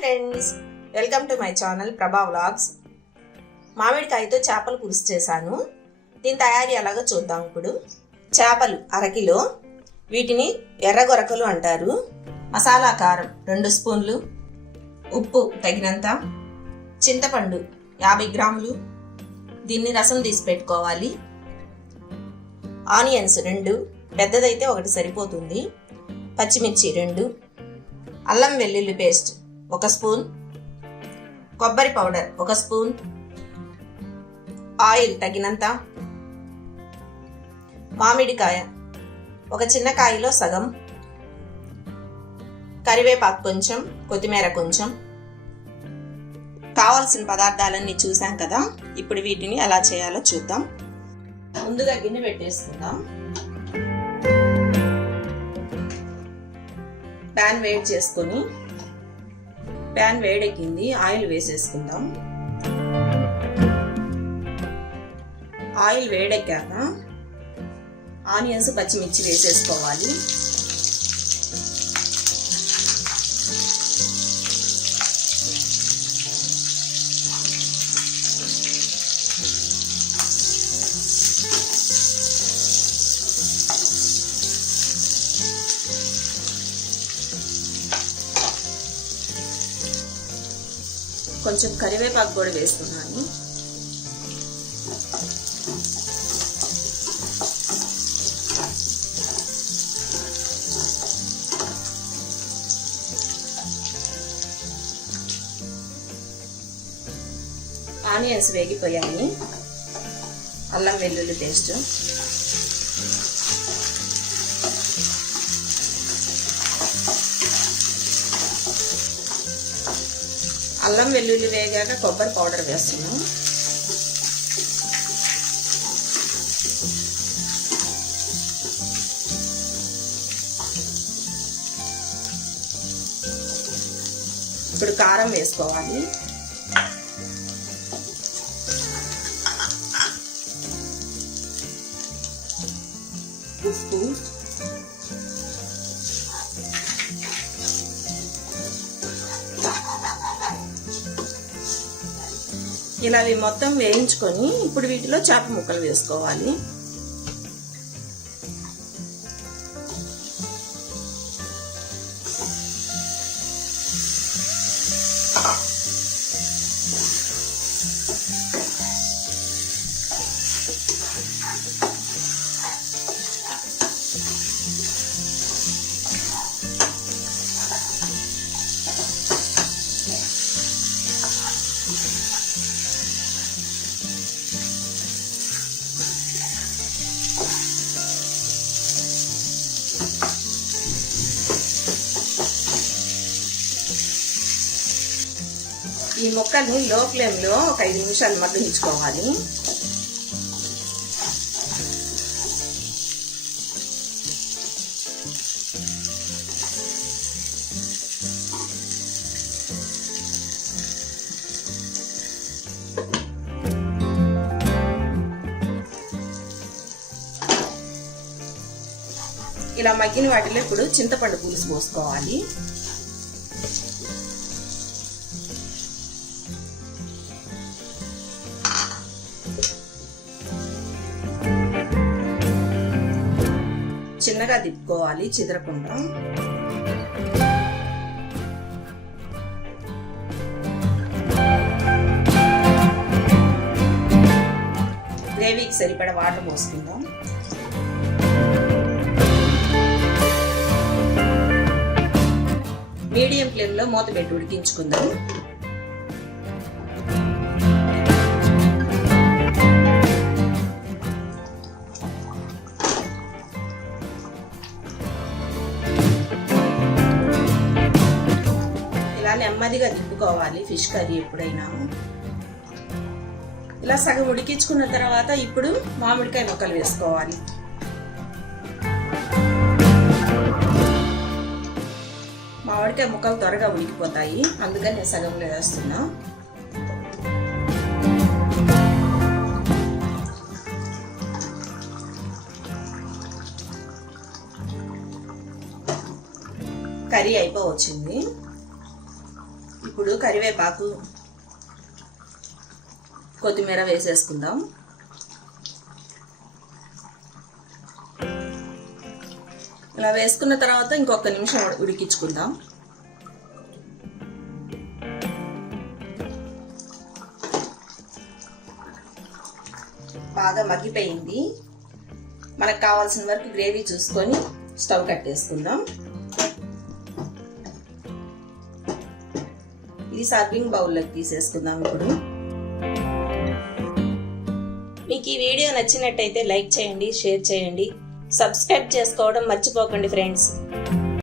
Friends, welcome to my channel ప్రభా vlogs. మామిడికాయతో చేపల పులుసు చేశాను. దీని తయారీ ఎలాగో చూద్దాం. ఇప్పుడు చేపలు అరకిలో, వీటిని ఎర్రగొరకలు అంటారు. మసాలా కారం 2 స్పూన్లు, ఉప్పు తగినంత, చింతపండు 50 గ్రాములు, దీన్ని రసం తీసి పెట్టుకోవాలి. ఆనియన్స్ 2, పెద్దదైతే 1 సరిపోతుంది. పచ్చిమిర్చి 2, అల్లం వెల్లుల్లి పేస్ట్ 1 స్పూన్, కొబ్బరి పౌడర్ 1 స్పూన్, ఆయిల్ తగినంత, మామిడికాయ ఒక చిన్న కాయలో సగం, కరివేపాకు కొంచెం, కొత్తిమీర కొంచెం. కావాల్సిన పదార్థాలన్నీ చూసాం కదా. ఇప్పుడు వీటిని ఎలా చేయాలో చూద్దాం. ముందుగా గిన్నె పెట్టేసుకుందాం. ప్యాన్ వేడి చేసుకొని, ప్యాన్ వేడెక్కింది, ఆయిల్ వేసేసుకుందాం. ఆయిల్ వేడెక్కాక ఆనియన్స్, పచ్చిమిర్చి వేసేసుకోవాలి. కొంచెం కరివేపాకు కూడా వేస్తున్నాను. ఆనియన్స్ వేగిపోయాయి. అల్లం వెల్లుల్లి పేస్ట్, అల్లం వెల్లుల్లి వేగాక కొబ్బరి పౌడర్ వేస్తున్నాం. ఇప్పుడు కారం వేసుకోవాలి. ఉప్పు, ఇలా ఇవి మొత్తం వేయించుకొని ఇప్పుడు వీటిలో చేప ముక్కలు వేసుకోవాలి. ఈ ముక్కల్ని లో ఫ్లేమ్లో ఒక 5 నిమిషాలు మగ్గించుకోవాలి. ఇలా మగ్గిన వాటిలో ఇప్పుడు చింతపండు పులుసు పోసుకోవాలి. చిన్నగా తిప్పుకోవాలి, చిదరకుండా. గ్రేవీకి సరిపడా వాటర్ పోసుకుందాం. మీడియం ఫ్లేమ్లో మూత పెట్టి ఉడికించుకుందాం. నెమ్మదిగా తిప్పుకోవాలి ఫిష్ కర్రీ ఎప్పుడైనా. ఇలా సగం ఉడికించుకున్న తర్వాత ఇప్పుడు మామిడికాయ ముక్కలు వేసుకోవాలి. మామిడికాయ ముక్కలు త్వరగా ఉడికిపోతాయి, అందుకని నేను సగంలో వేస్తున్నా. కర్రీ అయిపోవచ్చింది. ఇప్పుడు కరివేపాకు, కొత్తిమీర వేసేసుకుందాం. ఇలా వేసుకున్న తర్వాత ఇంకొక నిమిషం ఉడికించుకుందాం. బాగా మగ్గిపోయింది. మనకు కావాల్సిన వరకు గ్రేవీ చూసుకొని స్టవ్ కట్టేసుకుందాం. ఇది సర్వింగ్ బౌల్లోకి తీసేసుకుందాం. ఇప్పుడు మీకు ఈ వీడియో నచ్చినట్టయితే లైక్ చేయండి, షేర్ చేయండి, సబ్స్క్రైబ్ చేసుకోవడం మర్చిపోకండి ఫ్రెండ్స్.